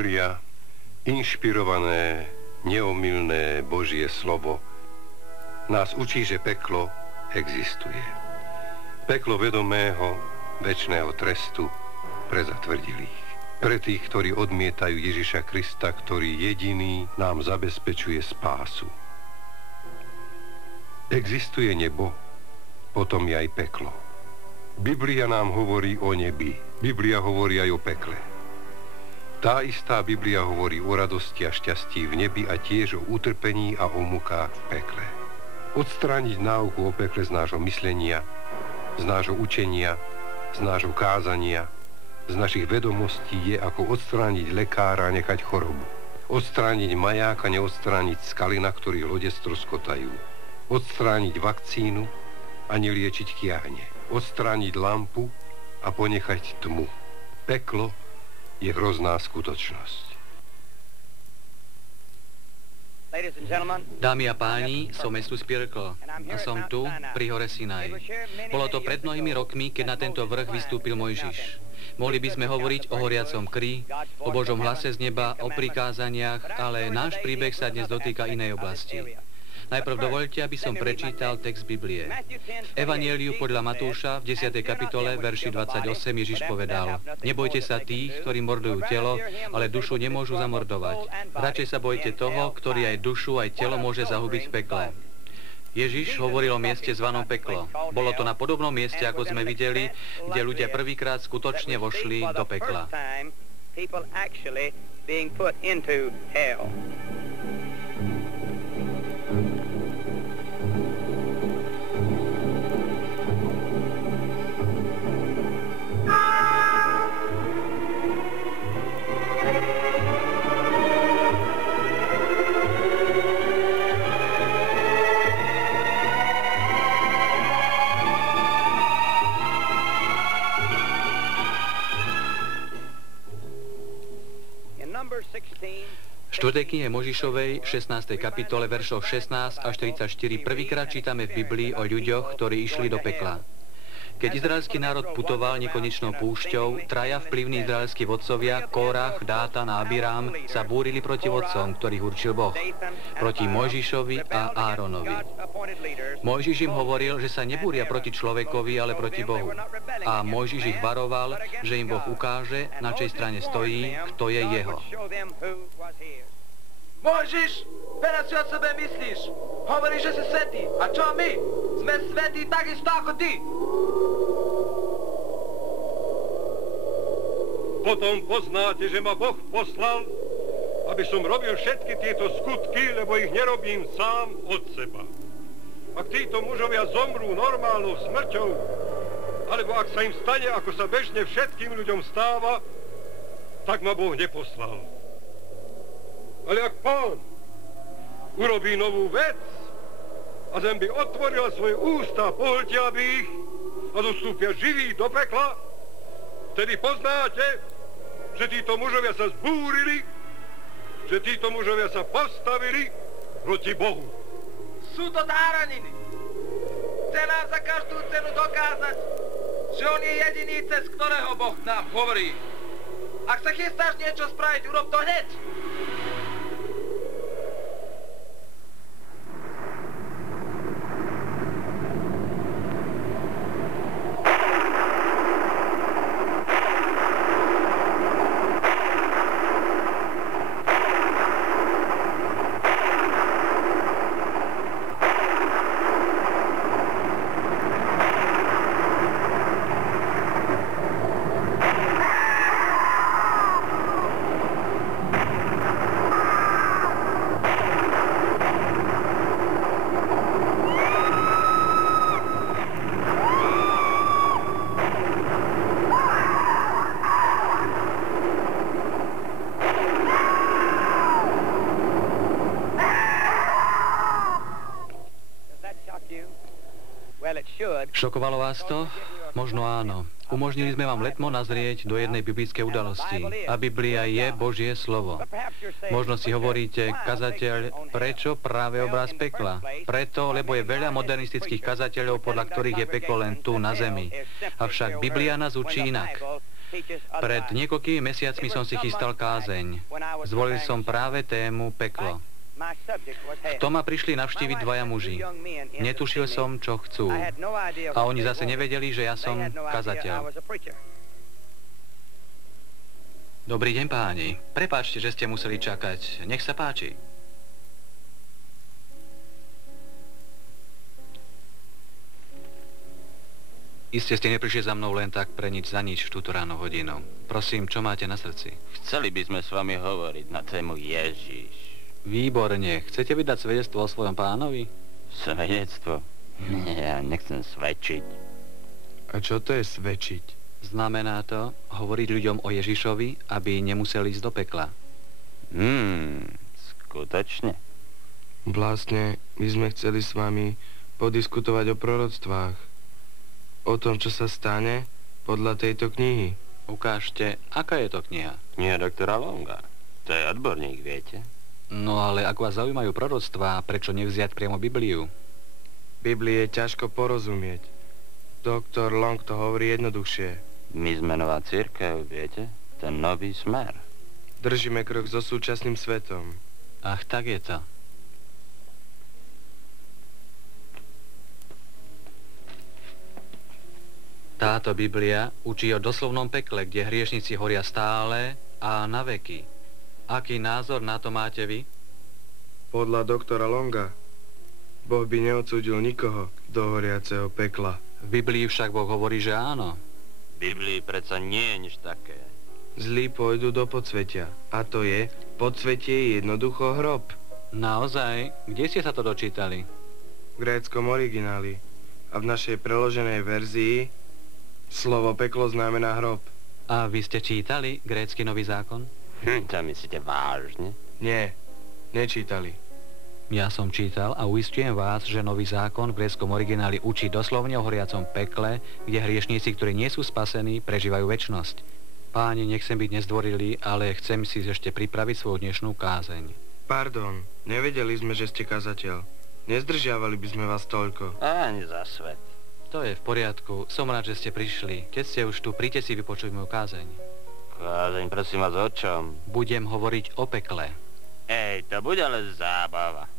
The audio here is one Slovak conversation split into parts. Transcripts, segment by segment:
Biblia, inšpirované, neomylné Božie slovo, nás učí, že peklo existuje. Peklo vedomého, večného trestu pre zatvrdilých. Pre tých, ktorí odmietajú Ježiša Krista, ktorý jediný nám zabezpečuje spásu. Existuje nebo, potom je aj peklo. Biblia nám hovorí o nebi, Biblia hovorí aj o pekle. Tá istá Biblia hovorí o radosti a šťastí v nebi a tiež o utrpení a o mukách v pekle. Odstrániť náuku o pekle z nášho myslenia, z nášho učenia, z nášho kázania, z našich vedomostí je ako odstrániť lekára a nechať chorobu. Odstrániť maják a neodstrániť skaly, na ktorých lode stroskotajú. Odstrániť vakcínu a neliečiť kiahne. Odstrániť lampu a ponechať tmu. Peklo je hrozná skutočnosť. Dámy a páni, som Jesus Pirkl a som tu pri hore Sinaj. Bolo to pred mnohými rokmi, keď na tento vrch vystúpil Mojžiš. Mohli by sme hovoriť o horiacom kri, o Božom hlase z neba, o prikázaniach, ale náš príbeh sa dnes dotýka inej oblasti. Najprv dovoľte, aby som prečítal text Biblie. V Evangeliu podľa Matúša v 10. kapitole, verši 28, Ježiš povedal: Nebojte sa tých, ktorí mordujú telo, ale dušu nemôžu zamordovať. Radšej sa bojte toho, ktorý aj dušu, aj telo môže zahubiť v pekle. Ježiš hovoril o mieste zvanom peklo. Bolo to na podobnom mieste, ako sme videli, kde ľudia prvýkrát skutočne vošli do pekla. V 4. knihe Mojžišovej, 16. kapitole, veršoch 16 až 34, prvýkrát čítame v Biblii o ľuďoch, ktorí išli do pekla. Keď izraelský národ putoval nekonečnou púšťou, traja vplyvní izraelskí vodcovia, Kórach, Dátan a Abirám, sa búrili proti vodcom, ktorých určil Boh, proti Mojžišovi a Áronovi. Mojžiš im hovoril, že sa nebúria proti človekovi, ale proti Bohu. A Mojžiš ich varoval, že im Boh ukáže, na čej strane stojí, kto je jeho. Mojžiš, teraz si o sebe myslíš? Hovoríš, že si svätý. A čo my? Sme svätí takisto ako ty. Potom poznáte, že ma Boh poslal, aby som robil všetky tieto skutky, lebo ich nerobím sám od seba. Ak títo mužovia zomrú normálnou smrťou, alebo ak sa im stane, ako sa bežne všetkým ľuďom stáva, tak ma Boh neposlal. Ale ak Pán urobí novú vec a zem by otvorila svoje ústa, pohltila by ich a dostúpia živí do pekla, vtedy poznáte, že títo mužovia sa zbúrili, že títo mužovia sa postavili proti Bohu. Sú to táraniny. Chce nám za každú cenu dokázať, že on je jediný, cez ktorého Boh nám hovorí. Ak sa chystáš niečo spraviť, urob to hneď. Šokovalo vás to? Možno áno. Umožnili sme vám letmo nazrieť do jednej biblickej udalosti. A Biblia je Božie slovo. Možno si hovoríte, kazateľ, prečo práve obraz pekla? Preto, lebo je veľa modernistických kazateľov, podľa ktorých je peklo len tu na zemi. Avšak Biblia nás učí inak. Pred niekoľkými mesiacmi som si chystal kázeň. Zvolil som práve tému peklo. V Toma prišli navštíviť dvaja muži. Netušil som, čo chcú. A oni zase nevedeli, že ja som kazateľ. Dobrý deň, páni. Prepáčte, že ste museli čakať. Nech sa páči. Iste ste neprišli za mnou len tak pre nič za nič v túto ráno hodinu. Prosím, čo máte na srdci? Chceli by sme s vami hovoriť na tému Ježiš. Výborne. Chcete vydať svedectvo o svojom pánovi? Svedectvo? Ja nechcem svedčiť. A čo to je svedčiť? Znamená to hovoriť ľuďom o Ježišovi, aby nemuseli ísť do pekla. Skutočne? Vlastne, my sme chceli s vami podiskutovať o proroctvách. O tom, čo sa stane podľa tejto knihy. Ukážte, aká je to kniha? Kniha doktora Longa. To je odborník, viete? No ale ak vás zaujímajú proroctvá, prečo nevziať priamo Bibliu? Biblii je ťažko porozumieť. Doktor Long to hovorí jednoduchšie. My sme nová cirkev, viete? Ten nový smer. Držíme krok so súčasným svetom. Ach, tak je to. Táto Biblia učí o doslovnom pekle, kde hriešnici horia stále a na veky. Aký názor na to máte vy? Podľa doktora Longa, Boh by neodsúdil nikoho do horiaceho pekla. V Biblii však Boh hovorí, že áno. V Biblii predsa nie je nič také. Zlí pôjdu do podsvetia. A to je, podsvetie je jednoducho hrob. Naozaj? Kde ste sa to dočítali? V gréckom origináli. A v našej preloženej verzii slovo peklo znamená hrob. A vy ste čítali grécky Nový zákon? To myslíte vážne? Nie, nečítali. Ja som čítal a uistujem vás, že Nový zákon v gréckom origináli učí doslovne o horiacom pekle, kde hriešníci, ktorí nie sú spasení, prežívajú večnosť. Páni, nechcem byť nezdvorilý, ale chcem si ešte pripraviť svoju dnešnú kázeň. Pardon, nevedeli sme, že ste kazateľ. Nezdržiavali by sme vás toľko. Ani za svet. To je v poriadku. Som rád, že ste prišli. Keď ste už tu, príďte si vypočuť moju kázeň. Kázeň, prosím vás, o čom? Budem hovoriť o pekle. To bude ale zábava.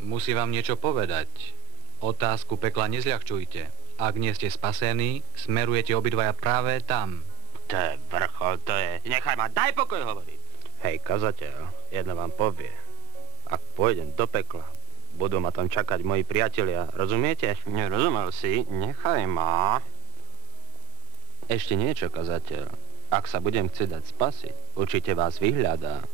Musím vám niečo povedať. Otázku pekla nezľahčujte. Ak nie ste spasení, smerujete obidvaja práve tam. To je vrchol, to je... Nechaj ma, daj pokoj hovoriť. Hej, kazateľ, jedno vám povie. Ak pôjdem do pekla, budú ma tam čakať moji priatelia, rozumiete? Nerozumel si, nechaj ma. Ešte niečo, kazateľ. Ak sa budem chcieť dať spasiť, určite vás vyhľadá.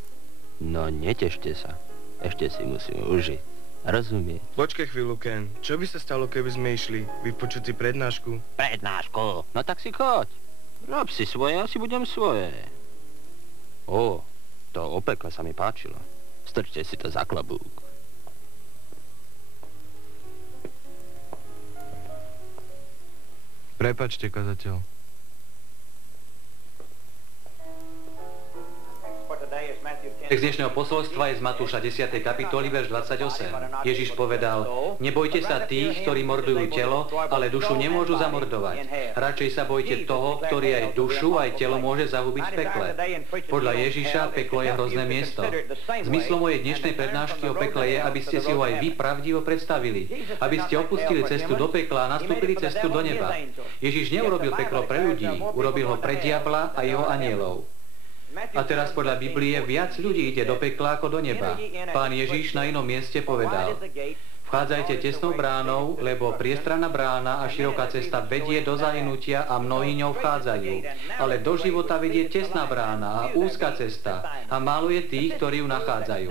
No netešte sa, ešte si musím užiť. Rozumieť? Počkaj chvíľu, Ken. Čo by sa stalo, keby sme išli vypočuť si prednášku? Prednášku? No tak si choď. Rob si svoje, ja si budem svoje. To opekle sa mi páčilo. Strčte si to za klobúk. Prepáčte, kazateľ. Text dnešného posolstva je z Matúša 10. kapitoly, verš 28. Ježiš povedal, nebojte sa tých, ktorí mordujú telo, ale dušu nemôžu zamordovať. Radšej sa bojte toho, ktorý aj dušu, aj telo môže zahubiť v pekle. Podľa Ježiša peklo je hrozné miesto. Zmyslom mojej dnešnej prednášky o pekle je, aby ste si ho aj vy pravdivo predstavili. Aby ste opustili cestu do pekla a nastúpili cestu do neba. Ježiš neurobil peklo pre ľudí, urobil ho pre diabla a jeho anielov. A teraz podľa Biblie viac ľudí ide do pekla ako do neba. Pán Ježiš na inom mieste povedal, vchádzajte tesnou bránou, lebo priestranná brána a široká cesta vedie do zahynutia a mnohí ňou vchádzajú. Ale do života vedie tesná brána a úzka cesta a málo je tých, ktorí ju nachádzajú.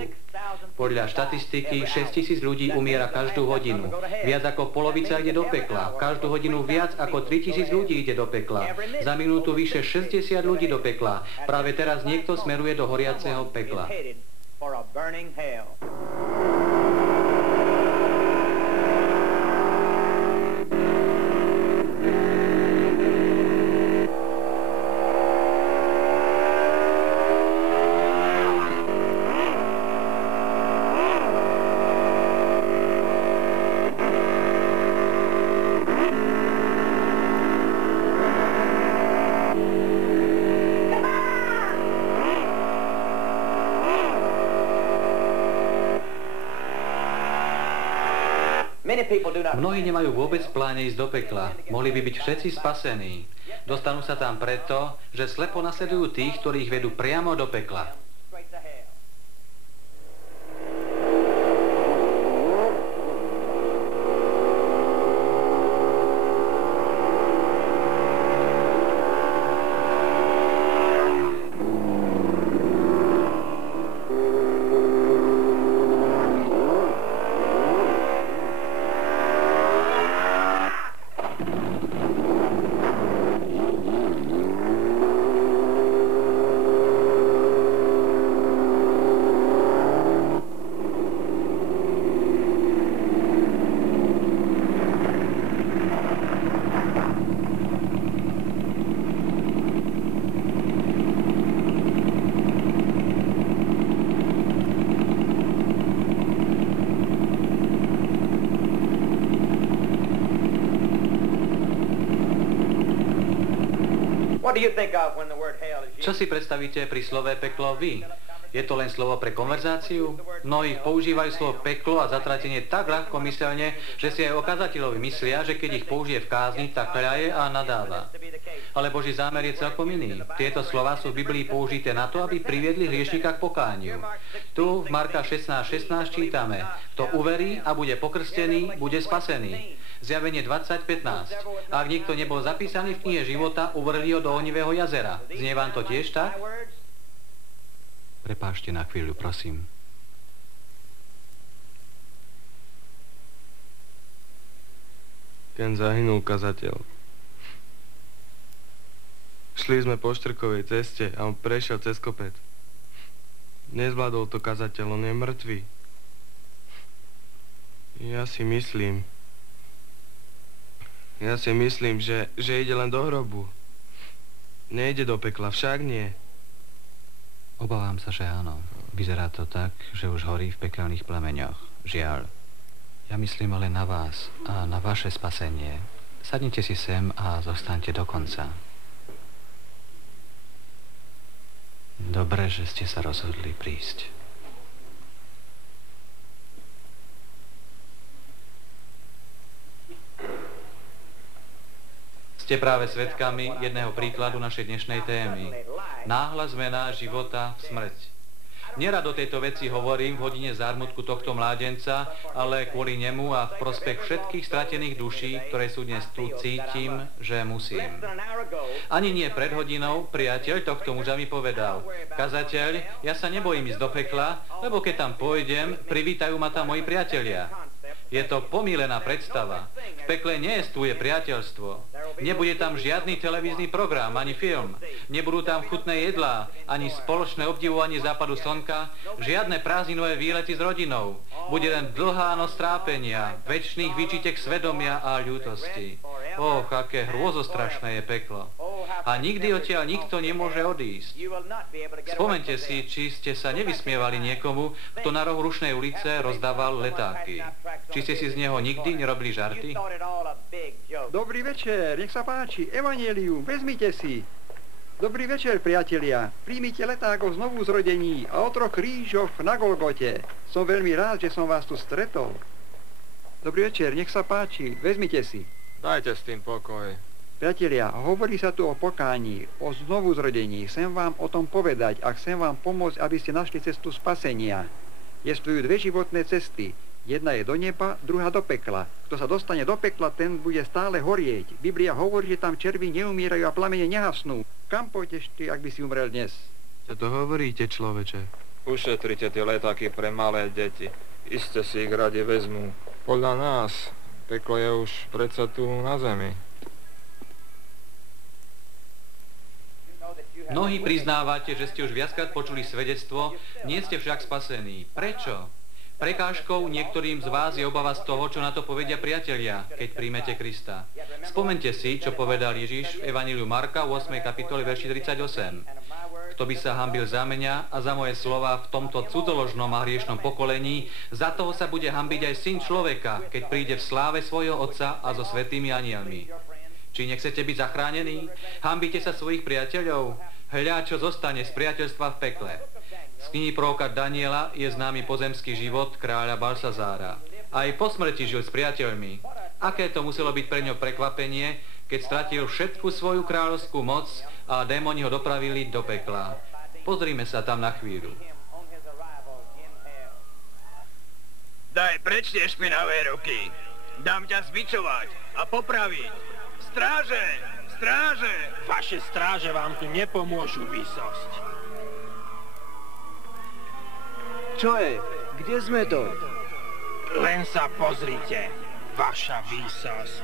Podľa štatistiky 6 000 ľudí umiera každú hodinu. Viac ako polovica ide do pekla. Každú hodinu viac ako 3 000 ľudí ide do pekla. Za minútu vyše 60 ľudí do pekla. Práve teraz niekto smeruje do horiaceho pekla. Mnohí nemajú vôbec v pláne ísť do pekla. Mohli by byť všetci spasení. Dostanú sa tam preto, že slepo nasledujú tých, ktorí ich vedú priamo do pekla. Čo si predstavíte pri slove peklo vy? Je to len slovo pre konverzáciu? Mnohí používajú slovo peklo a zatratenie tak ľahkomyselne, že si aj o kazateľovi myslia, že keď ich použije v kázni, tak kľaje a nadáva. Ale Boží zámer je celkom iný. Tieto slova sú v Biblii použité na to, aby priviedli hriešnika k pokániu. Tu v Marka 16:16 čítame: Kto uverí a bude pokrstený, bude spasený. Zjavenie 20:15. Ak niekto nebol zapísaný v knihe života, uvrhli ho do ohnivého jazera. Znie vám to tiež tak? Prepáčte na chvíľu, prosím. Ken zahynul kazateľ. Šli sme po štrkovej ceste a on prešiel cez kopec. Nezvládol to kazateľ, on je mŕtvý. Ja si myslím, že ide len do hrobu. Nejde do pekla, však nie. Obávam sa, že áno. Vyzerá to tak, že už horí v pekelných plameňoch. Žiaľ. Ja myslím ale na vás a na vaše spasenie. Sadnite si sem a zostaňte do konca. Dobre, že ste sa rozhodli prísť. Ste práve svedkami jedného príkladu našej dnešnej témy. Náhla zmena života v smrť. Nerad o tejto veci hovorím v hodine zármutku tohto mládenca, ale kvôli nemu a v prospech všetkých stratených duší, ktoré sú dnes tu, cítim, že musím. Ani nie pred hodinou priateľ tohto muža mi povedal: Kazateľ, ja sa nebojím ísť do pekla, lebo keď tam pôjdem, privítajú ma tam moji priatelia. Je to pomýlená predstava. V pekle neestuje priateľstvo. Nebude tam žiadny televízny program, ani film. Nebudú tam chutné jedlá, ani spoločné obdivovanie západu slnka, žiadne prázdninové výlety s rodinou. Bude len dlhá noc trápenia, večných výčitek svedomia a ľútosti. Och, aké hrôzostrašné je peklo. A nikdy odtiaľ nikto nemôže odísť. Spomente si, či ste sa nevysmievali niekomu, kto na rohu Rušnej ulice rozdával letáky. Či ste si z neho nikdy nerobili žarty? Dobrý večer, nech sa páči, evanjelium, vezmite si. Dobrý večer, priatelia. Príjmite leták o znovuzrodení a o 3 krížoch na Golgote. Som veľmi rád, že som vás tu stretol. Dobrý večer, nech sa páči, vezmite si. Dajte s tým pokoj. Priatelia, hovorí sa tu o pokání, o znovuzrodení. Chcem vám o tom povedať a chcem vám pomôcť, aby ste našli cestu spasenia. Existujú 2 životné cesty. Jedna je do neba, druhá do pekla. Kto sa dostane do pekla, ten bude stále horieť. Biblia hovorí, že tam červy neumierajú a plamene nehasnú. Kam pôjdeš ty, ak by si umrel dnes? Čo to hovoríte, človeče? Ušetrite tie letáky pre malé deti. Iste si ich radi vezmú. Podľa nás, peklo je už predsa tu na zemi. Mnohí priznávate, že ste už viackrát počuli svedectvo, nie ste však spasení. Prečo? Prekážkou niektorým z vás je obava z toho, čo na to povedia priatelia, keď príjmete Krista. Spomente si, čo povedal Ježiš v Evanjeliu Marka v 8. kapitole verši 38. Kto by sa hanbil za mňa a za moje slova v tomto cudzoložnom a hriešnom pokolení, za toho sa bude hanbiť aj Syn človeka, keď príde v sláve svojho Otca a so svätými anielmi. Či nechcete byť zachránení? Hanbíte sa svojich priateľov? Hľa, čo zostane z priateľstva v pekle. Z knihy proroka Daniela je známy pozemský život kráľa Balsazára. Aj po smrti žil s priateľmi. Aké to muselo byť pre ňo prekvapenie, keď stratil všetku svoju kráľovskú moc a démoni ho dopravili do pekla. Pozrime sa tam na chvíľu. Daj preč tie špinavé ruky. Dám ťa zbičovať a popraviť. Stráže! Stráže! Vaše stráže vám tu nepomôžu, výsosť. Čo je? Kde sme to? Len sa pozrite, vaša výsosť.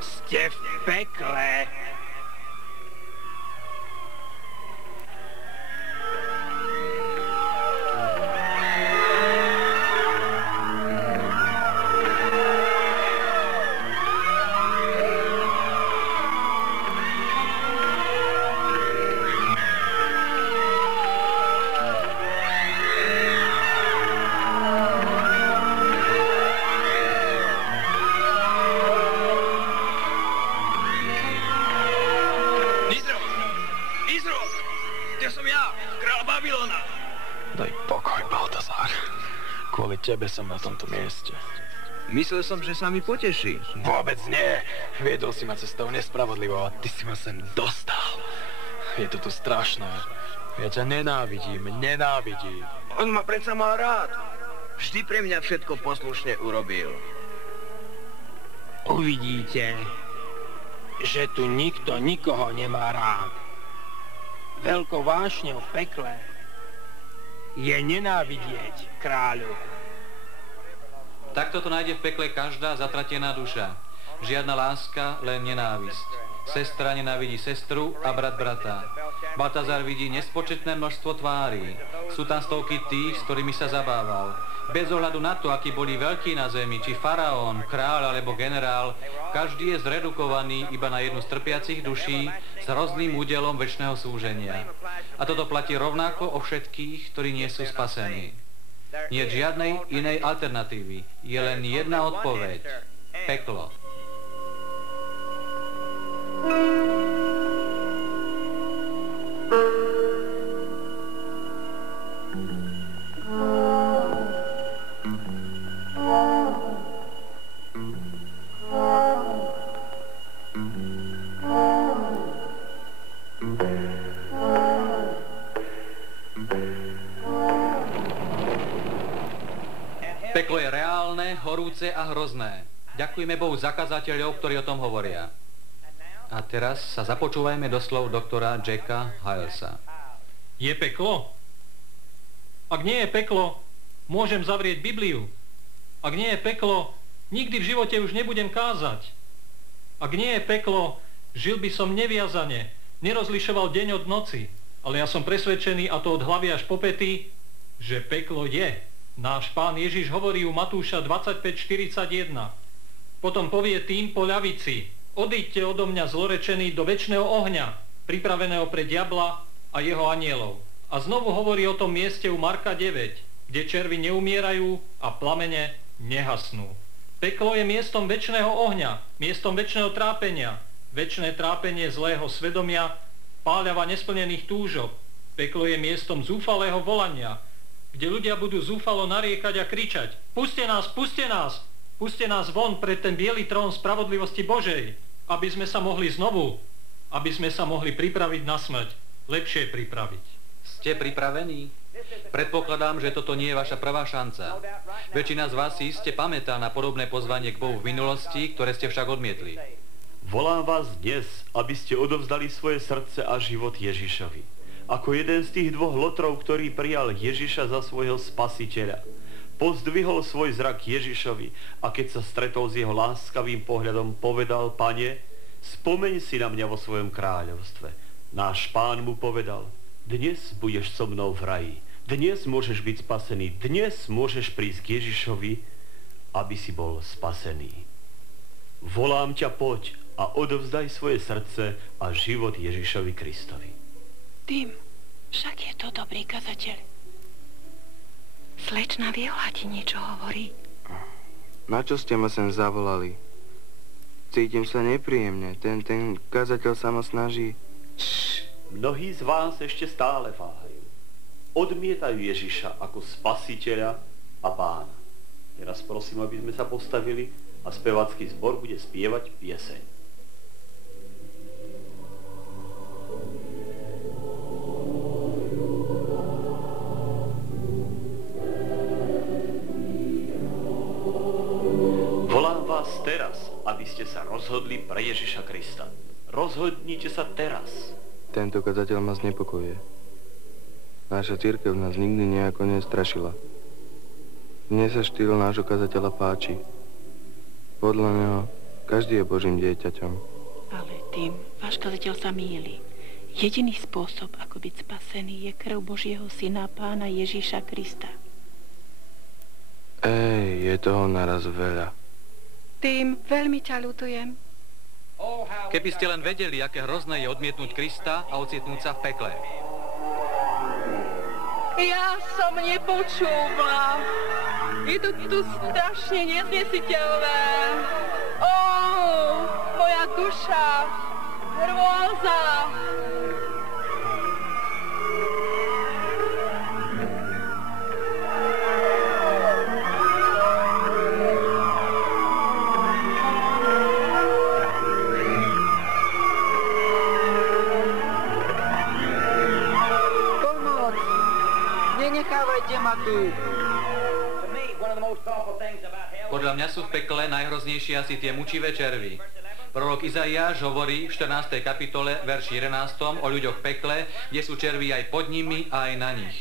Ste v pekle. Tebe som na tomto mieste. Myslel som, že sa mi poteší. Vôbec nie. Viedol si ma cestou nespravodlivo a ty si ma sem dostal. Je to tu strašné. Ja ťa nenávidím. On ma predsa mal rád. Vždy pre mňa všetko poslušne urobil. Uvidíte, že tu nikto nikoho nemá rád. Veľkou vášňou v pekle je nenávidieť kráľu. Takto to nájde v pekle každá zatratená duša. Žiadna láska, len nenávisť. Sestra nenávidí sestru a brat brata. Baltazar vidí nespočetné množstvo tvári. Sú tam stovky tých, s ktorými sa zabával. Bez ohľadu na to, akí boli veľkí na zemi, či faraón, kráľ alebo generál, každý je zredukovaný iba na jednu z trpiacich duší s hrozným údelom večného súženia. A toto platí rovnako o všetkých, ktorí nie sú spasení. Nie je žiadnej inej alternatívy. Je len jedna odpoveď. Peklo. Peklo je reálne, horúce a hrozné. Ďakujeme Bohu za kazateľov, ktorí o tom hovoria. A teraz sa započúvajme do slov doktora Jacka Hylesa. Je peklo? Ak nie je peklo, môžem zavrieť Bibliu. Ak nie je peklo, nikdy v živote už nebudem kázať. Ak nie je peklo, žil by som neviazane, nerozlišoval deň od noci. Ale ja som presvedčený, a to od hlavy až po pety, že peklo je. Náš Pán Ježiš hovorí u Matúša 25:41. Potom povie tým po ľavici: odíďte odo mňa zlorečení do večného ohňa, pripraveného pre diabla a jeho anielov. A znovu hovorí o tom mieste u Marka 9, kde červy neumierajú a plamene nehasnú. Peklo je miestom večného ohňa, miestom večného trápenia, večné trápenie zlého svedomia, páľava nesplnených túžob. Peklo je miestom zúfalého volania, kde ľudia budú zúfalo nariekať a kričať: puste nás, puste nás, puste nás von pred ten biely trón spravodlivosti Božej, aby sme sa mohli znovu, aby sme sa mohli pripraviť na smrť, lepšie pripraviť. Ste pripravení? Predpokladám, že toto nie je vaša prvá šanca. Väčšina z vás si iste pamätá na podobné pozvanie k Bohu v minulosti, ktoré ste však odmietli. Volám vás dnes, aby ste odovzdali svoje srdce a život Ježišovi. Ako jeden z tých dvoch lotrov, ktorý prijal Ježiša za svojho spasiteľa. Pozdvihol svoj zrak Ježišovi a keď sa stretol s jeho láskavým pohľadom, povedal: Pane, spomeň si na mňa vo svojom kráľovstve. Náš Pán mu povedal: dnes budeš so mnou v raji. Dnes môžeš byť spasený. Dnes môžeš prísť k Ježišovi, aby si bol spasený. Volám ťa, poď a odovzdaj svoje srdce a život Ježišovi Kristovi. Tým, však je to dobrý kazateľ. Slečna Viola ti niečo hovorí. Na čo ste ma sem zavolali? Cítim sa nepríjemne. Ten kazateľ sa ma snaží. Mnohí z vás ešte stále váhajú. Odmietajú Ježiša ako spasiteľa a pána. Teraz prosím, aby sme sa postavili a spevacký zbor bude spievať pieseň. Volám vás teraz, aby ste sa rozhodli pre Ježiša Krista. Rozhodnite sa teraz. Tento kazateľ ma znepokojuje. Naša cirkev nás nikdy nejako nestrašila. Mne sa štýl nášho kazateľa páči. Podľa neho každý je Božím dieťaťom. Ale tým váš kazateľ sa mýli. Jediný spôsob, ako byť spasený, je krv Božieho syna Pána Ježíša Krista. Je toho naraz veľa. Tým veľmi ťa ľutujem. Keby ste len vedeli, aké hrozné je odmietnúť Krista a ocitnúť sa v pekle. Ja som nepočúvala. Je to tu strašne neznesiteľné. Moja duša, hrôza. Nenechávajte ma tu. Podľa mňa sú v pekle najhroznejšie asi tie mučivé červy. Prorok Izaiáš hovorí v 14. kapitole, verši 11. o ľuďoch v pekle, kde sú červy aj pod nimi a aj na nich.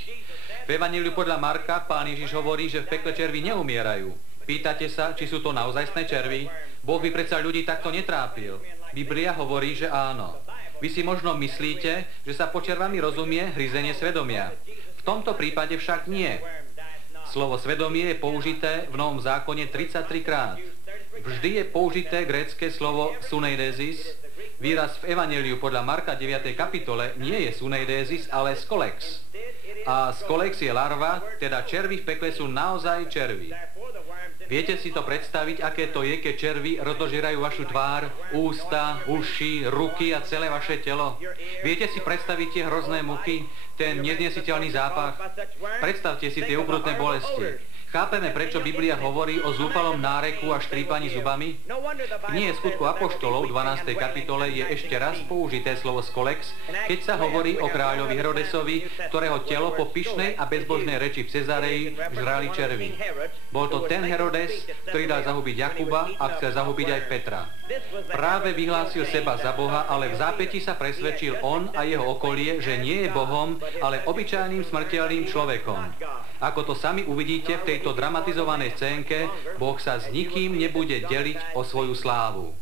V Evanjeliu podľa Marka Pán Ježiš hovorí, že v pekle červy neumierajú. Pýtate sa, či sú to naozajstné červy? Boh by predsa ľudí takto netrápil. Biblia hovorí, že áno. Vy si možno myslíte, že sa pod červami rozumie hryzenie svedomia. V tomto prípade však nie. Slovo svedomie je použité v Novom zákone 33 krát. Vždy je použité grécke slovo suneidesis. Výraz v Evanjeliu podľa Marka 9. kapitole nie je suneidesis, ale skolex. A skolex je larva, teda červy v pekle sú naozaj červy. Viete si to predstaviť, aké to je, keď červy rozožerajú vašu tvár, ústa, uši, ruky a celé vaše telo? Viete si predstaviť tie hrozné muky, ten neznesiteľný zápach? Predstavte si tie ukrutné bolesti. Chápeme, prečo Biblia hovorí o zúfalom náreku a štrípaní zubami? V knihe Skutku apoštolov v 12. kapitole je ešte raz použité slovo skolex, keď sa hovorí o kráľovi Herodesovi, ktorého telo po pyšnej a bezbožnej reči v Cezareji žrali červy. Bol to ten Herodes, ktorý dal zahubiť Jakuba a chcel zahubiť aj Petra. Práve vyhlásil seba za Boha, ale v zápäti sa presvedčil on a jeho okolie, že nie je Bohom, ale obyčajným smrteľným človekom. Ako to sami uvidíte v tejto dramatizovanej scénke, Boh sa s nikým nebude deliť o svoju slávu.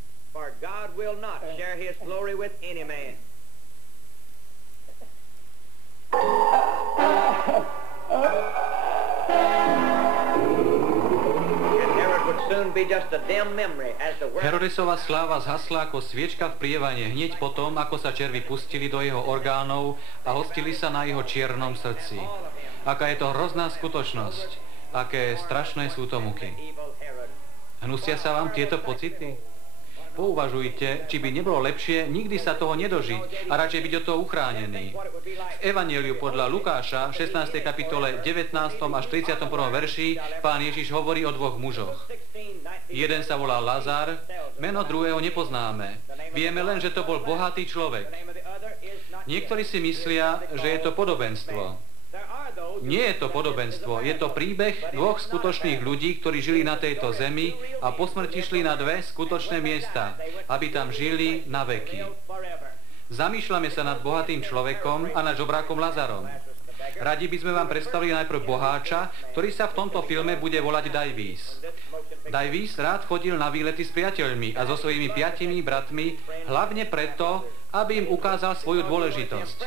Herodesova sláva zhasla ako sviečka v prievane hneď potom, ako sa červy pustili do jeho orgánov a hostili sa na jeho čiernom srdci. Aká je to hrozná skutočnosť, aké strašné sú to muky. Hnusia sa vám tieto pocity? Pouvažujte, či by nebolo lepšie nikdy sa toho nedožiť a radšej byť o to uchránený. V Evanjeliu podľa Lukáša, 16. kapitole 19. až 31. verši, Pán Ježiš hovorí o dvoch mužoch. Jeden sa volá Lazar, meno druhého nepoznáme. Vieme len, že to bol bohatý človek. Niektorí si myslia, že je to podobenstvo. Nie je to podobenstvo, je to príbeh dvoch skutočných ľudí, ktorí žili na tejto zemi a po smrti šli na dve skutočné miesta, aby tam žili na veky. Zamýšľame sa nad bohatým človekom a nad žobrákom Lazarom. Radi by sme vám predstavili najprv boháča, ktorý sa v tomto filme bude volať Davies. Davies rád chodil na výlety s priateľmi a so svojimi 5 bratmi, hlavne preto, aby im ukázal svoju dôležitosť.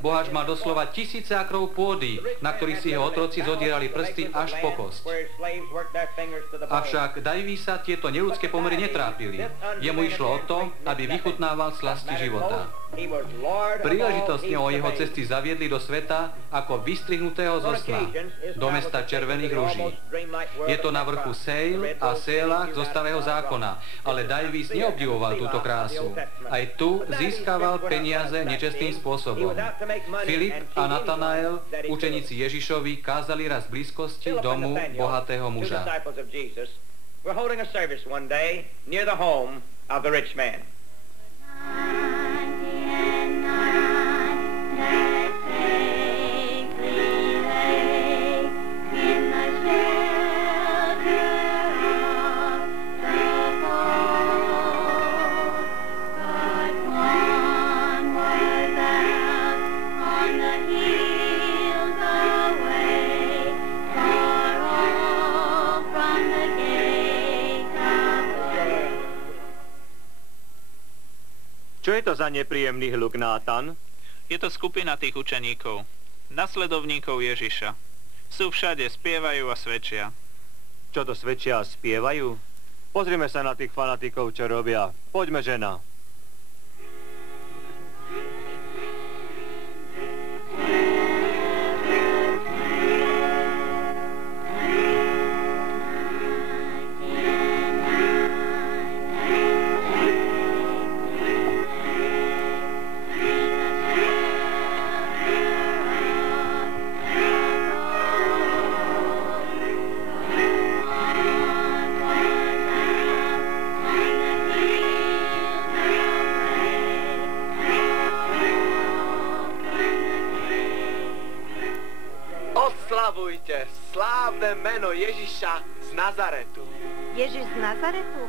Boháč mal doslova 1000 akrov pôdy, na ktorých si jeho otroci zodierali prsty až po kosť. Avšak Daviesa tieto neľudské pomery netrápili. Jemu išlo o to, aby vychutnával slasti života. Príležitostne o jeho cesty zaviedli do sveta ako vystrihnutého zo sna, do mesta červených ruží. Je to na vrchu Seil a Sélach zo Starého zákona, ale Davies neobdivoval túto krásu. Aj tu získaval nezískaval peniaze nečestným spôsobom. Filip a Natanael, učeníci Ježišovi, kázali raz v blízkosti domu bohatého muža. We're holding a service one day near the home of the rich man. Čo je to za nepríjemný hluk, Nátan? Je to skupina tých učeníkov, nasledovníkov Ježiša. Sú všade, spievajú a svedčia. Čo to svedčia a spievajú? Pozrime sa na tých fanatikov, čo robia. Poďme, žena. Oslavujte slávne meno Ježiša z Nazaretu. Ježiš z Nazaretu?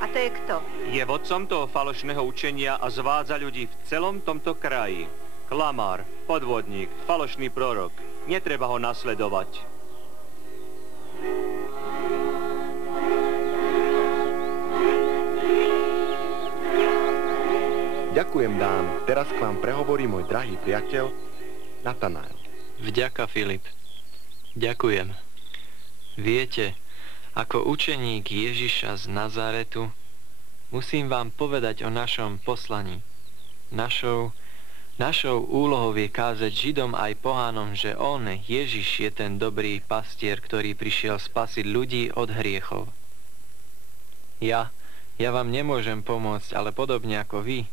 A to je kto? Je vodcom toho falošného učenia a zvádza ľudí v celom tomto kraji. Klamár, podvodník, falošný prorok. Netreba ho nasledovať. Ďakujem, Dán. Teraz k vám prehovorí môj drahý priateľ Natanael. Vďaka, Filip. Ďakujem. Viete, ako učeník Ježiša z Nazaretu, musím vám povedať o našom poslaní. Našou úlohou je kázať Židom aj pohánom, že on, Ježiš, je ten dobrý pastier, ktorý prišiel spasiť ľudí od hriechov. Ja vám nemôžem pomôcť, ale podobne ako vy,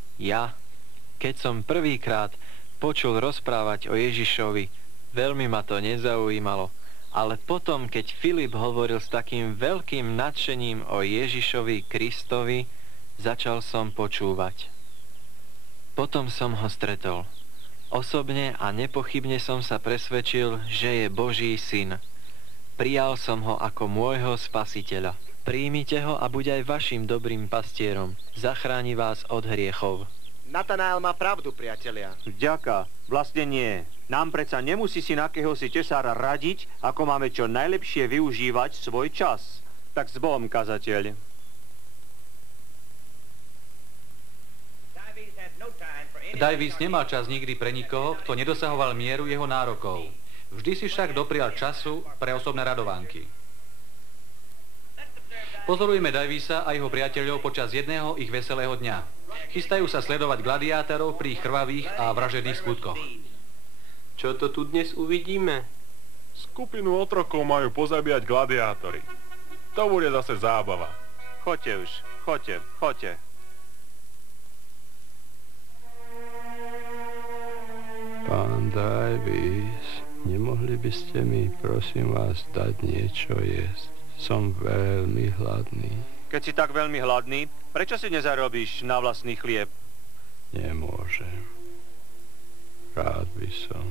keď som prvýkrát počul rozprávať o Ježišovi, veľmi ma to nezaujímalo, ale potom, keď Filip hovoril s takým veľkým nadšením o Ježišovi Kristovi, začal som počúvať. Potom som ho stretol. Osobne a nepochybne som sa presvedčil, že je Boží syn. Prijal som ho ako môjho spasiteľa. Príjmite ho a buď aj vašim dobrým pastierom. Zachráni vás od hriechov. Natanael má pravdu, priatelia. Vďaka. Vlastne nie. Nám predsa nemusí si akéhosi tesára radiť, ako máme čo najlepšie využívať svoj čas. Tak s Bohom, kazateľ. Davis nemal čas nikdy pre nikoho, kto nedosahoval mieru jeho nárokov. Vždy si však doprial času pre osobné radovánky. Pozorujeme Davisa a jeho priateľov počas jedného ich veselého dňa. Chystajú sa sledovať gladiátorov pri ich krvavých a vražedných skutkoch. Čo to tu dnes uvidíme? Skupinu otrokov majú pozabíjať gladiátori. To bude zase zábava. Choďte už, choďte. Pán Davis, nemohli by ste mi, prosím vás, dať niečo jesť? Som veľmi hladný. Keď si tak veľmi hladný, prečo si nezarobíš na vlastný chlieb? Nemôžem. Rád by som,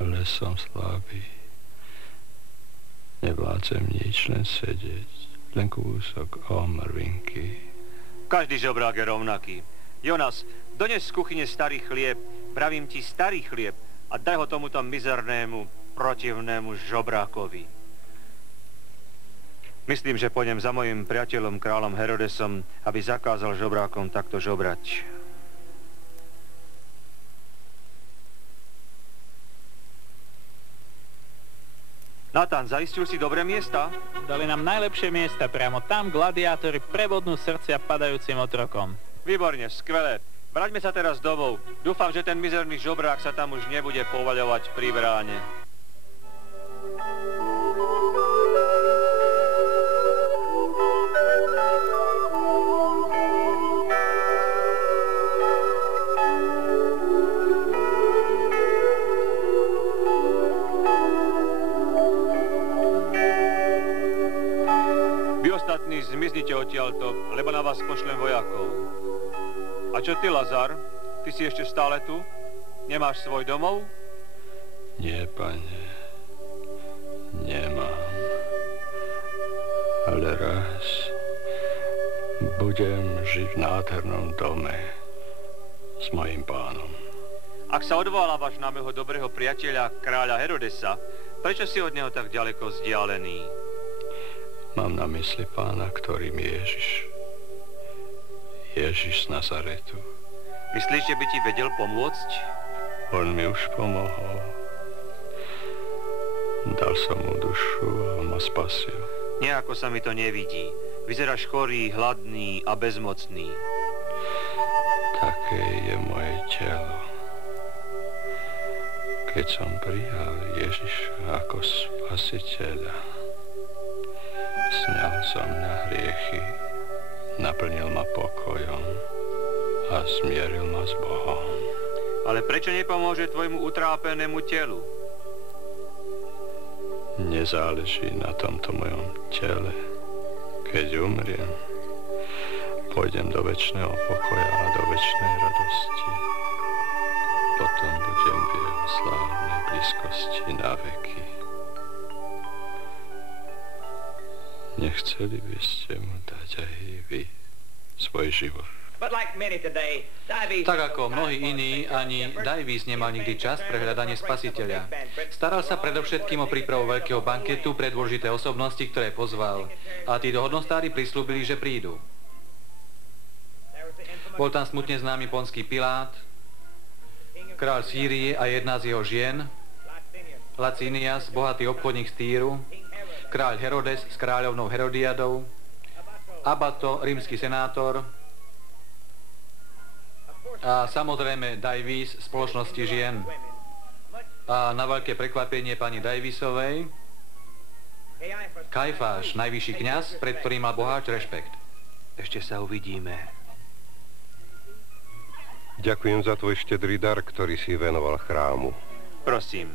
ale som slabý. Nevládzem nič, len sedieť. Len kúsok omrvinky. Každý žobrák je rovnaký. Jonas, dones z kuchyne starý chlieb, pravím ti starý chlieb a daj ho tomuto mizernému, protivnému žobrákovi. Myslím, že pôjdem za mojim priateľom kráľom Herodesom, aby zakázal žobrákom takto žobrať. Natan, zaistil si dobré miesta? Dali nám najlepšie miesta, priamo tam gladiátori prebodnú srdcia padajúcim otrokom. Výborne, skvelé. Vráťme sa teraz domov. Dúfam, že ten mizerný žobrák sa tam už nebude povaľovať pri bráne. odtiaľto, lebo na vás pošlem vojakov. A čo ty, Lazar? Ty si ešte stále tu? Nemáš svoj domov? Nie, pane. Nemám. Ale raz budem žiť v nádhernom dome s mojím pánom. Ak sa odvolávaš na môjho dobrého priateľa, kráľa Herodesa, prečo si od neho tak ďaleko vzdialený? Mám na mysli pána, ktorým je Ježiš. Ježiš z Nazaretu. Myslíš, že by ti vedel pomôcť? On mi už pomohol. Dal som mu dušu a on ma spasil. Nejako sa mi to nevidí. Vyzeráš chorý, hladný a bezmocný. Také je moje telo. Keď som prijal Ježiša ako spasiteľa, sňal som na hriechy, naplnil ma pokojom a zmieril ma s Bohom. Ale prečo nepomôže tvojmu utrápenému telu? Nezáleží na tomto mojom tele. Keď umriem, pôjdem do večného pokoja a do večnej radosti. Potom budem v jeho slávnej blízkosti na veky. Nechceli by ste mu dať aj vy svoj život? Tak ako mnohí iní, ani Davies nemal nikdy čas pre hľadanie spasiteľa. Staral sa predovšetkým o prípravu veľkého banketu pre dôležité osobnosti, ktoré pozval. A títo hodnostári prislúbili, že prídu. Bol tam smutne známy Ponský Pilát, kráľ Sýrie a jedna z jeho žien, Lacinias, bohatý obchodník z Týru, kráľ Herodes s kráľovnou Herodiadou, Abato, rímsky senátor, a samozrejme Davies, spoločnosti žien. A na veľké prekvapenie pani Daviesovej, Kajfáš, najvyšší kňaz, pred ktorým mal boháč rešpekt. Ešte sa uvidíme. Ďakujem za tvoj štedrý dar, ktorý si venoval chrámu. Prosím.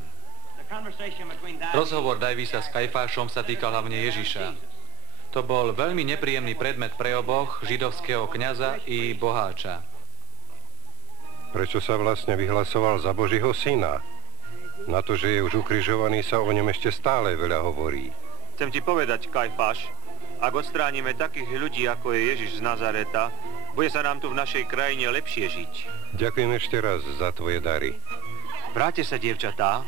Rozhovor Daviesa s Kajfášom sa týkal hlavne Ježiša. To bol veľmi nepríjemný predmet pre oboch, židovského kňaza i boháča. Prečo sa vlastne vyhlasoval za Božího syna? Na to, že je už ukrižovaný, sa o ňom ešte stále veľa hovorí. Chcem ti povedať, Kajfáš, ak odstránime takých ľudí, ako je Ježiš z Nazareta, bude sa nám tu v našej krajine lepšie žiť. Ďakujem ešte raz za tvoje dary. Vráťte sa, dievčatá.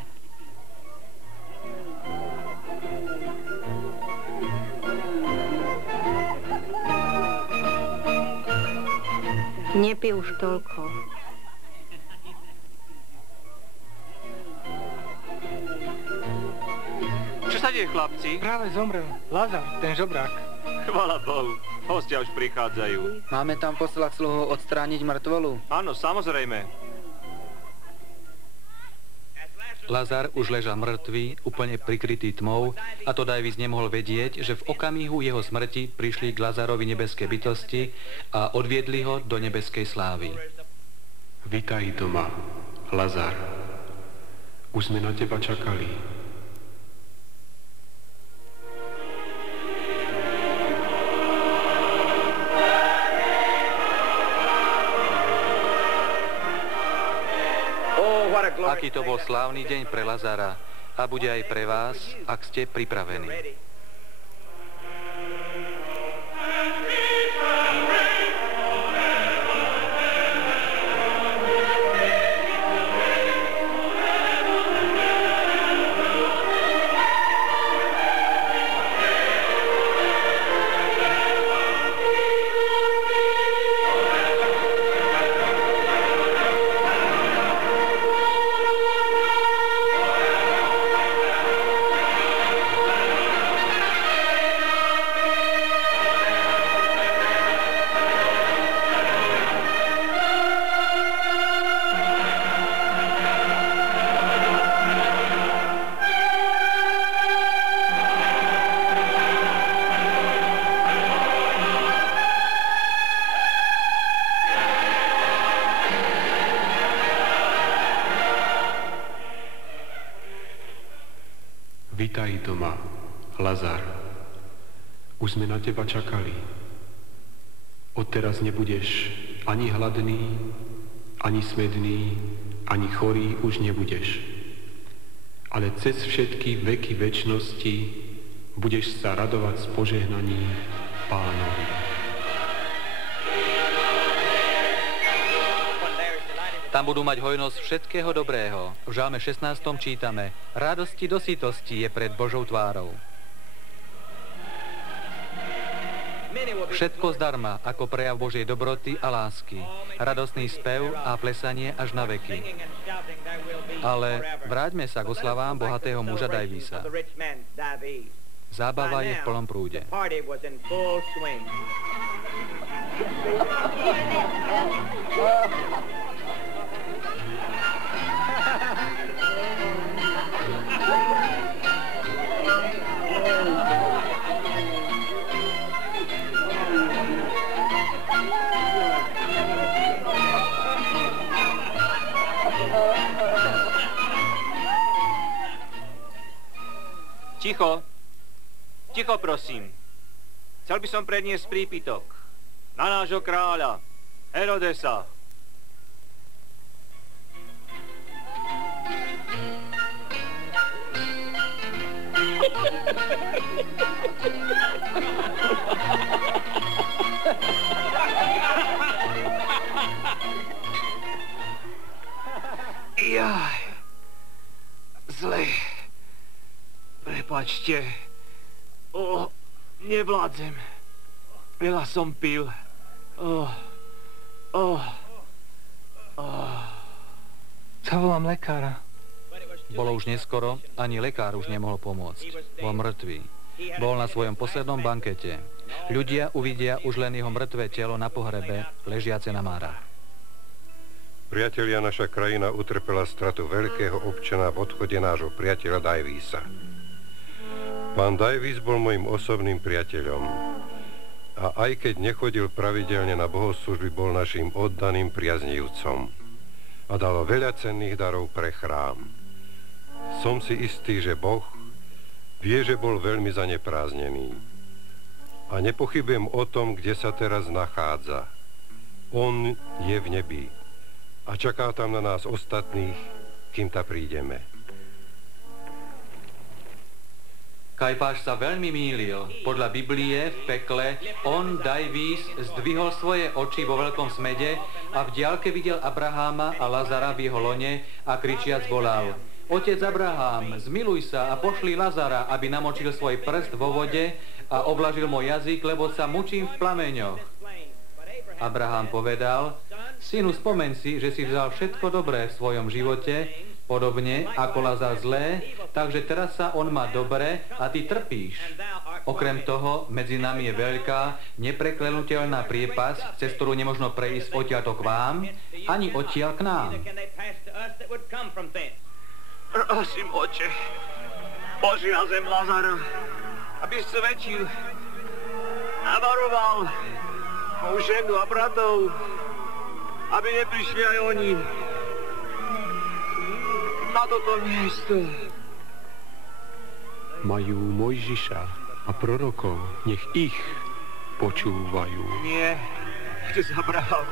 Nepij už toľko. Čo sa deje, chlapci? Práve zomrel. Lazar, ten žobrák. Chvala Bohu. Hostia už prichádzajú. Máme tam poslať sluhu odstrániť mŕtvolu? Áno, samozrejme. Lazar už ležal mŕtvý, úplne prikrytý tmou, a to Davies nemohol vedieť, že v okamihu jeho smrti prišli k Lazarovi nebeské bytosti a odviedli ho do nebeskej slávy. Vítaj doma, Lazar. Už sme na teba čakali. Aký to bol slávny deň pre Lazara a bude aj pre vás, ak ste pripravení. Vítaj doma, Lazar. Už sme na teba čakali. Odteraz nebudeš ani hladný, ani smedný, ani chorý už nebudeš. Ale cez všetky veky večnosti budeš sa radovať z požehnaní Pánovi. Tam budú mať hojnosť všetkého dobrého. V Žalme 16. čítame: Radosti do sytosti je pred Božou tvárou. Všetko zdarma, ako prejav Božej dobroty a lásky. Radostný spev a plesanie až na veky. Ale vráťme sa k oslavám bohatého muža Davisa. Zábava je v plnom prúde. Ticho. Ticho, prosím. Chcel by som predniesť prípitok na nášho kráľa, Herodesa. Jaj. Zle. Prepačte. Nevládzem. Veľa som pil. Zavolám lekára. Bolo už neskoro, ani lekár už nemohol pomôcť. Bol mŕtvý. Bol na svojom poslednom bankete. Ľudia uvidia už len jeho mŕtve telo na pohrebe, ležiace na márach. Priatelia, naša krajina utrpela stratu veľkého občana v odchode nášho priateľa Davisa. Pán Davis bol mojim osobným priateľom. A aj keď nechodil pravidelne na bohoslúžby, bol našim oddaným priaznivcom. A dal veľa cenných darov pre chrám. Som si istý, že Boh vie, že bol veľmi zanepráznený. A nepochybujem o tom, kde sa teraz nachádza. On je v nebi. A čaká tam na nás ostatných, kým tam prídeme. Kajfáš sa veľmi mýlil. Podľa Biblie v pekle on, Davis, zdvihol svoje oči vo veľkom smede a v diaľke videl Abraháma a Lazara v jeho lone a kričiac volal: Otec Abrahám, zmiluj sa a pošli Lazara, aby namočil svoj prst vo vode a oblažil môj jazyk, lebo sa mučím v plameňoch. Abrahám povedal: Synu, spomeň si, že si vzal všetko dobré v svojom živote, podobne ako Lazar zlé, takže teraz sa on má dobre a ty trpíš. Okrem toho, medzi nami je veľká, nepreklenutelná priepasť, cez ktorú nemožno prejsť odtiaľto k vám, ani odtiaľ k nám. Prosím, oče, pošli na zem Lazara, aby svedčil a varoval moju ženu a bratov, aby neprišli aj oni na toto miesto. Majú Mojžiša a prorokov, nech ich počúvajú. Nie, otec Abraham.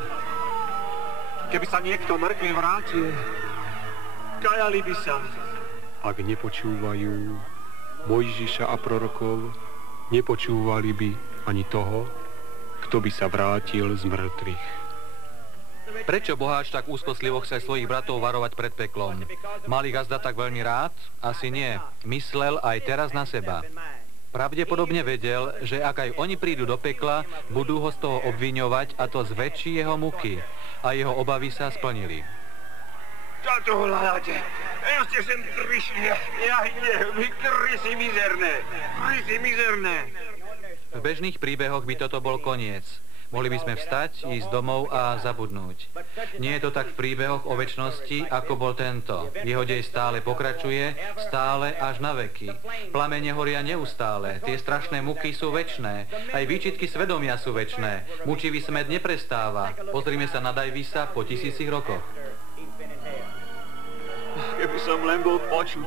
Keby sa niekto mŕtvy vrátil, kajali by sa. Ak nepočúvajú Mojžiša a prorokov, nepočúvali by ani toho, kto by sa vrátil z mŕtvych. Prečo boháč tak úzkostlivo chce svojich bratov varovať pred peklom? Mal ich azda tak veľmi rád? Asi nie. Myslel aj teraz na seba. Pravdepodobne vedel, že ak aj oni prídu do pekla, budú ho z toho obviňovať a to zväčší jeho muky. A jeho obavy sa splnili. Čo tu hľadáte? Ja ste sem prišli. Ja nie, vy krysy mizerné. V bežných príbehoch by toto bol koniec. Mohli by sme vstať, ísť domov a zabudnúť. Nie je to tak v príbehoch o večnosti, ako bol tento. Jeho dej stále pokračuje, stále až na veky. Plamene horia neustále, tie strašné muky sú večné, aj výčitky svedomia sú večné. Mučivý smäd neprestáva. Pozrime sa na Davisa po 1000 rokoch. Keby som len bol počul.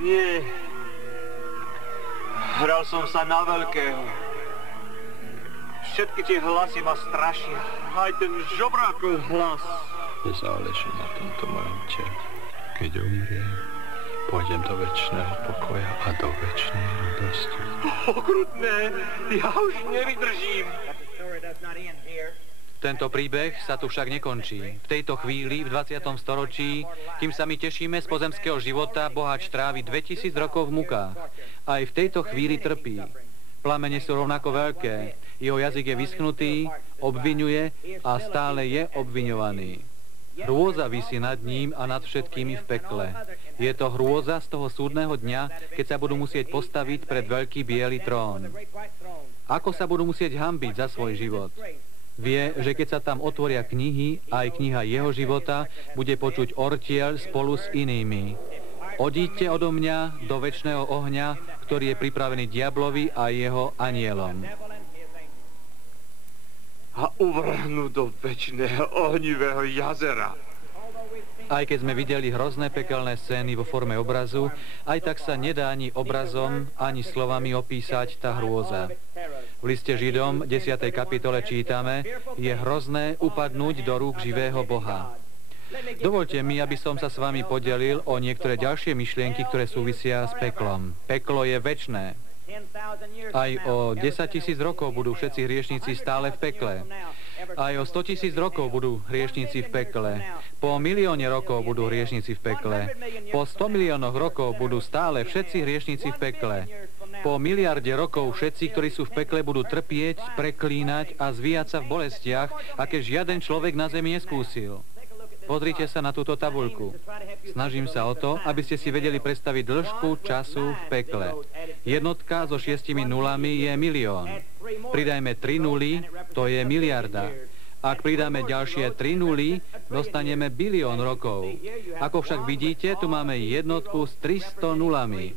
Nie. Hral som sa na veľkého. všetky tie hlasy ma strašia. Aj ten žobrákov hlas. Záleží na tomto mojom tele. Keď umriem, pôjdem do večného pokoja a do večnej radosti. Okrutné, ja už nevydržím. Tento príbeh sa tu však nekončí. V tejto chvíli, v 20. storočí, kým sa my tešíme z pozemského života, boháč trávi 2000 rokov v mukách. Aj v tejto chvíli trpí. Plamene sú rovnako veľké, jeho jazyk je vyschnutý, obviňuje a stále je obviňovaný. Hrôza visí nad ním a nad všetkými v pekle. Je to hrôza z toho súdneho dňa, keď sa budú musieť postaviť pred veľký biely trón. Ako sa budú musieť hanbiť za svoj život? Vie, že keď sa tam otvoria knihy, aj kniha jeho života, bude počuť ortiel spolu s inými. Odíďte odo mňa do večného ohňa, ktorý je pripravený diablovi a jeho anielom. A uvrhnú do večného ohnivého jazera. Aj keď sme videli hrozné pekelné scény vo forme obrazu, aj tak sa nedá ani obrazom, ani slovami opísať tá hrôza. V liste Židom, 10. kapitole čítame, je hrozné upadnúť do rúk živého Boha. Dovoľte mi, aby som sa s vami podelil o niektoré ďalšie myšlienky, ktoré súvisia s peklom. Peklo je večné. Aj o 10 000 rokov budú všetci hriešnici stále v pekle. Aj o 100 000 rokov budú hriešnici v pekle. Po 1 000 000 rokov budú hriešnici v pekle. Po 100 miliónoch rokov budú stále všetci hriešnici v pekle. Po 1 miliarde rokov všetci, ktorí sú v pekle, budú trpieť, preklínať a zvíjať sa v bolestiach, aké žiaden človek na zemi neskúsil. Pozrite sa na túto tabuľku. Snažím sa o to, aby ste si vedeli predstaviť dĺžku času v pekle. Jednotka so 6 nulami je 1 000 000. Pridajme 3 nuly, to je miliarda. Ak pridáme ďalšie 3 nuly, dostaneme bilión rokov. Ako však vidíte, tu máme jednotku s 300 nulami.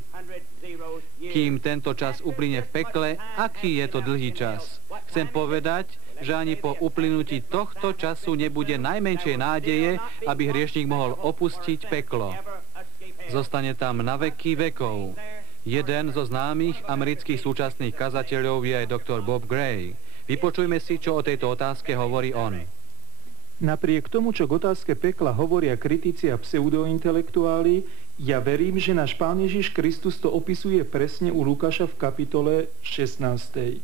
Kým tento čas uplyne v pekle, aký je to dlhý čas? Chcem povedať, že ani po uplynutí tohto času nebude najmenšej nádeje, aby hriešnik mohol opustiť peklo. Zostane tam na veky vekov. Jeden zo známych amerických súčasných kazateľov je aj doktor Bob Gray. Vypočujme si, čo o tejto otázke hovorí on. Napriek tomu, čo k otázke pekla hovoria kritici a pseudointelektuáli, ja verím, že náš Pán Ježiš Kristus to opisuje presne u Lukáša v kapitole 16.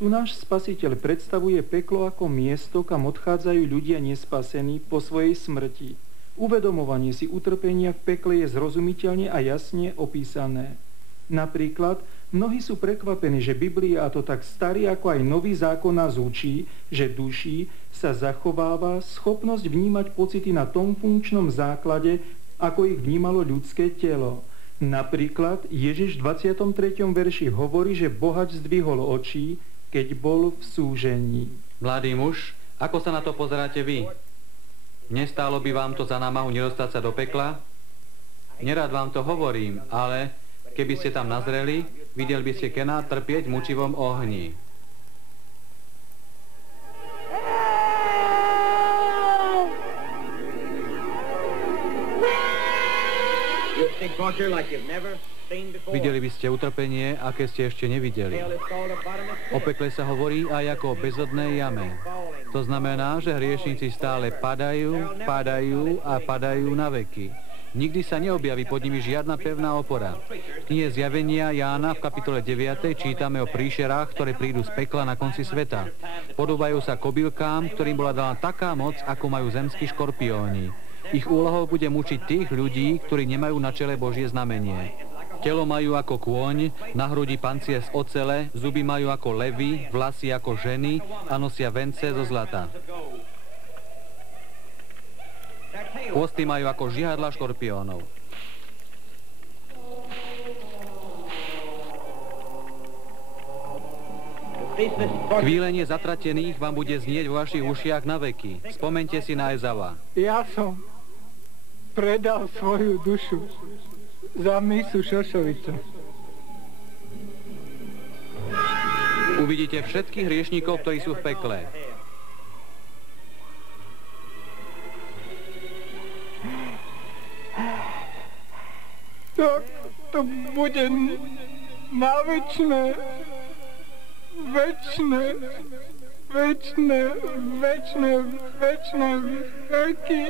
Tu náš Spasiteľ predstavuje peklo ako miesto, kam odchádzajú ľudia nespasení po svojej smrti. Uvedomovanie si utrpenia v pekle je zrozumiteľne a jasne opísané. Napríklad, mnohí sú prekvapení, že Biblia, a to tak starý ako aj Nový zákon nás učí, že duší sa zachováva schopnosť vnímať pocity na tom funkčnom základe, ako ich vnímalo ľudské telo. Napríklad Ježiš v 23. verši hovorí, že bohač zdvihol oči, keď bol v súžení. Mladý muž, ako sa na to pozeráte vy? Nestálo by vám to za námahu nedostať sa do pekla? Nerad vám to hovorím, ale keby ste tam nazreli, videli by ste Kena trpieť v mučivom ohni. Videli by ste utrpenie, aké ste ešte nevideli. O pekle sa hovorí aj ako o bezodnej jame. To znamená, že hriešnici stále padajú a padajú na veky. Nikdy sa neobjaví pod nimi žiadna pevná opora. V knihe Zjavenia Jána v kapitole 9 čítame o príšerách, ktoré prídu z pekla na konci sveta. Podobajú sa kobylkám, ktorým bola daná taká moc, ako majú zemskí škorpióni. Ich úlohou bude mučiť tých ľudí, ktorí nemajú na čele Božie znamenie. Telo majú ako kôň, na hrudi pancier z ocele, zuby majú ako levy, vlasy ako ženy a nosia vence zo zlata. Chvosty majú ako žihadla škorpiónov. Chvílenie zatratených vám bude znieť vo vašich ušiach na veky. Spomente si na Ezava. Ja som predal svoju dušu za misu šošovice. Uvidíte všetkých hriešníkov, ktorí sú v pekle. Tak to bude na večné. večné veky.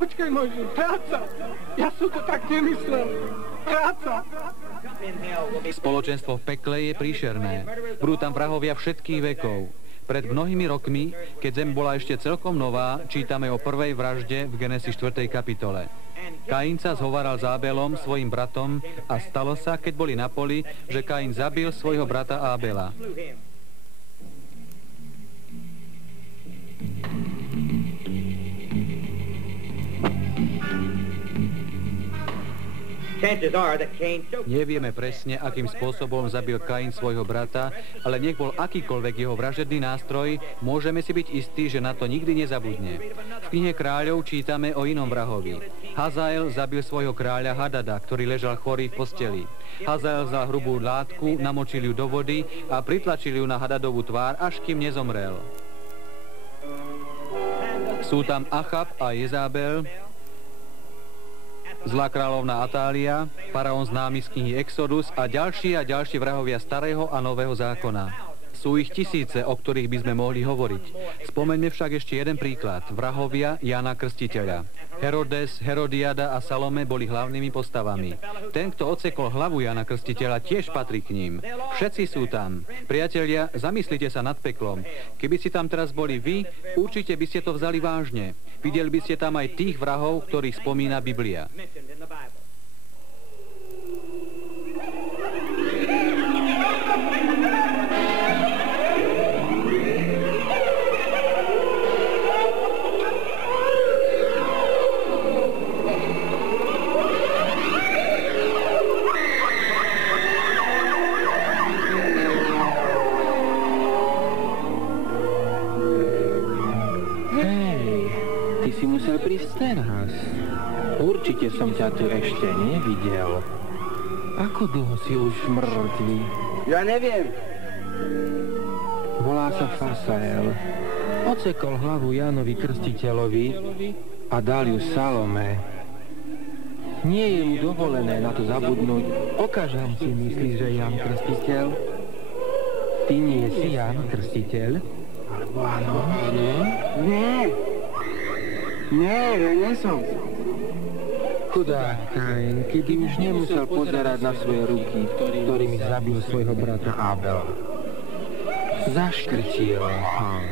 Počkaj, Mojžiš, práca! Ja som to tak nemyslel. Práca! Spoločenstvo v pekle je príšerné. Budú tam vrahovia všetkých vekov. Pred mnohými rokmi, keď zem bola ešte celkom nová, čítame o prvej vražde v Genesi 4. kapitole. Kain sa zhovaral s Ábelom, svojim bratom, a stalo sa, keď boli na poli, že Kain zabil svojho brata Ábela. Nevieme presne, akým spôsobom zabil Kain svojho brata, ale nech bol akýkoľvek jeho vražedný nástroj, môžeme si byť istí, že na to nikdy nezabudne. V knihe Kráľov čítame o inom vrahovi. Hazael zabil svojho kráľa Hadada, ktorý ležal chorý v posteli. Hazael vzal hrubú látku, namočil ju do vody a pritlačil ju na Hadadovú tvár, až kým nezomrel. Sú tam Achab a Jezábel, zlá kráľovná Atália, faraón známy z knihy Exodus a ďalší vrahovia starého a nového zákona. Sú ich tisíce, o ktorých by sme mohli hovoriť. Spomeňme však ešte jeden príklad. Vrahovia Jána Krstiteľa. Herodes, Herodiada a Salome boli hlavnými postavami. Ten, kto odsekol hlavu Jána Krstiteľa, tiež patrí k ním. Všetci sú tam. Priatelia, zamyslite sa nad peklom. Keby si tam teraz boli vy, určite by ste to vzali vážne. Videli by ste tam aj tých vrahov, ktorých spomína Biblia. Teraz. Určite som ťa tu ešte nevidel. Ako dlho si už mŕtvý? Ja neviem. Volá sa Fasael. Odsekol hlavu Jánovi Krstiteľovi a dal ju Salome. Nie je mu dovolené na to zabudnúť. Okažam si myslíš, že Ján Krstiteľ? Ty nie si Ján Krstiteľ? Alebo áno? Nie. Nie, nie som. Chudák Kain, kedy už nemusel pozerať na svoje ruky, ktorými zabil svojho brata Ábela. Zaškrtil ho.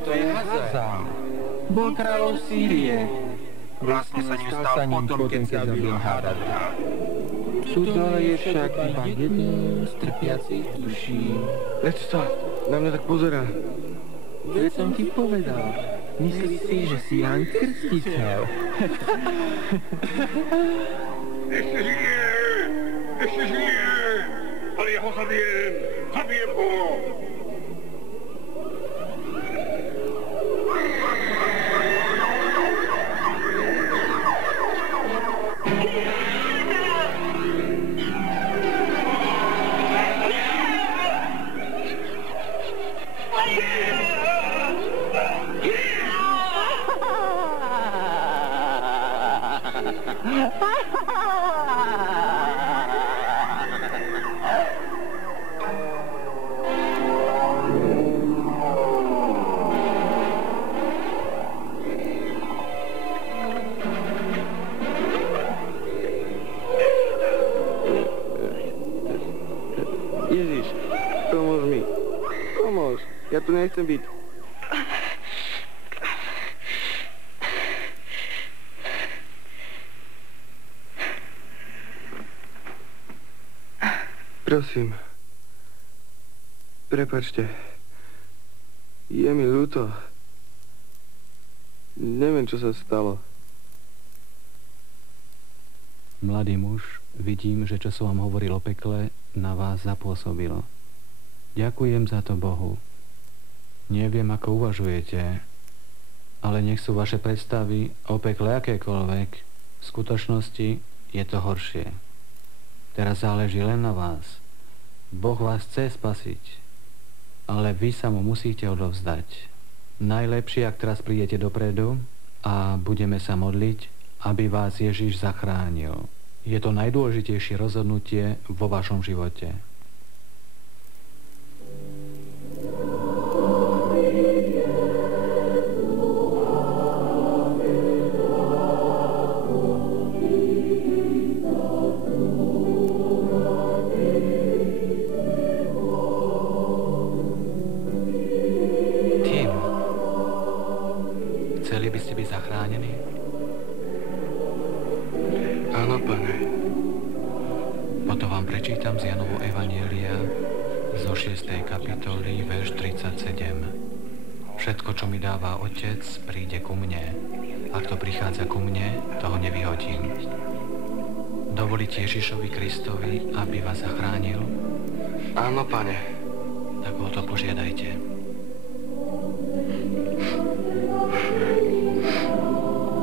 To je Hazal. Bol kráľom Sýrie. Vlastne sa ním stal potom, keď zabil Hadada. Tu dole je však iba jedno z trpiacich duší. Predstav, na mňa tak pozerá. Veď som ti povedal, myslíš si, že si Ján Krstiteľ. Ešte žije, ale ja ho zabijem ho. Ježiš, pomôž mi. Pomôž, ja tu nechcem byť. Prosím, prepáčte. Je mi ľúto. Neviem, čo sa stalo. Mladý muž, vidím, že čo som vám hovoril o pekle, na vás zapôsobilo. Ďakujem za to Bohu. Neviem, ako uvažujete, ale nech sú vaše predstavy o pekle akékoľvek. V skutočnosti je to horšie. Teraz záleží len na vás. Boh vás chce spasiť, ale vy sa mu musíte odovzdať. Najlepšie, ak teraz prídete dopredu a budeme sa modliť, aby vás Ježiš zachránil. Je to najdôležitejšie rozhodnutie vo vašom živote. Chceli by ste byť zachránení? Áno, Pane. Potom vám prečítam z Jánovho evanjelia zo 6. kapitoly, verš 37. Všetko, čo mi dáva Otec, príde ku mne. Ak to prichádza ku mne, toho nevyhodím. Dovolíte Ježišovi Kristovi, aby vás zachránil? Áno, Pane. Tak o to požiadajte.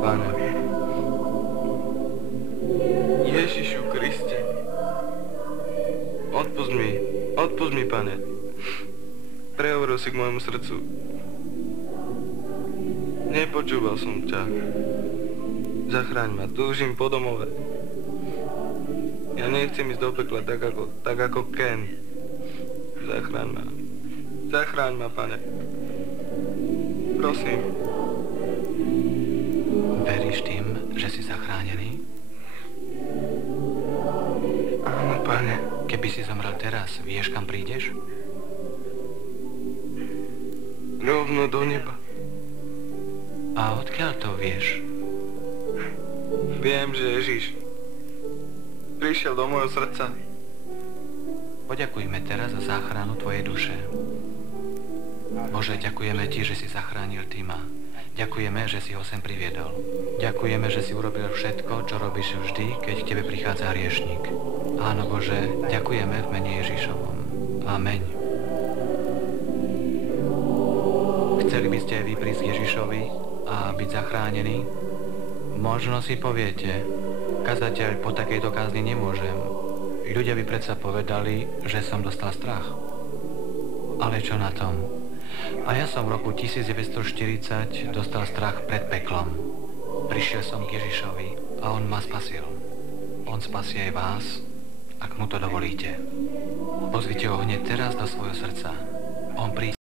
Pane, Ježišu Kriste, odpusť mi, Pane. Prehovoril si k môjmu srdcu. Nepočúval som ťa. Zachráň ma, túžim po domove. Ja nechcem ísť do pekla tak ako Ken. Zachráň ma, Pane. Prosím. Veríš tým, že si zachránený? Áno, Pane. Keby si zomrel teraz, vieš, kam prídeš? Rovno do neba. A odkiaľ to vieš? Viem, že Ježiš prišiel do môjho srdca. Poďakujme teraz za záchranu tvojej duše. Bože, ďakujeme ti, že si zachránil Tima. Ďakujeme, že si ho sem priviedol. Ďakujeme, že si urobil všetko, čo robíš vždy, keď k tebe prichádza hriešnik. Áno, Bože, ďakujeme v mene Ježišovom. Ameň. Chceli by ste aj vy prísť k Ježišovi a byť zachránení? Možno si poviete, kazateľ, po takejto kázni nemôžem. Ľudia by predsa povedali, že som dostal strach. Ale čo na tom? A ja som v roku 1940 dostal strach pred peklom. Prišiel som k Ježišovi a on ma spasil. On spasie aj vás, ak mu to dovolíte. Pozvite ho hneď teraz do svojho srdca. On príde.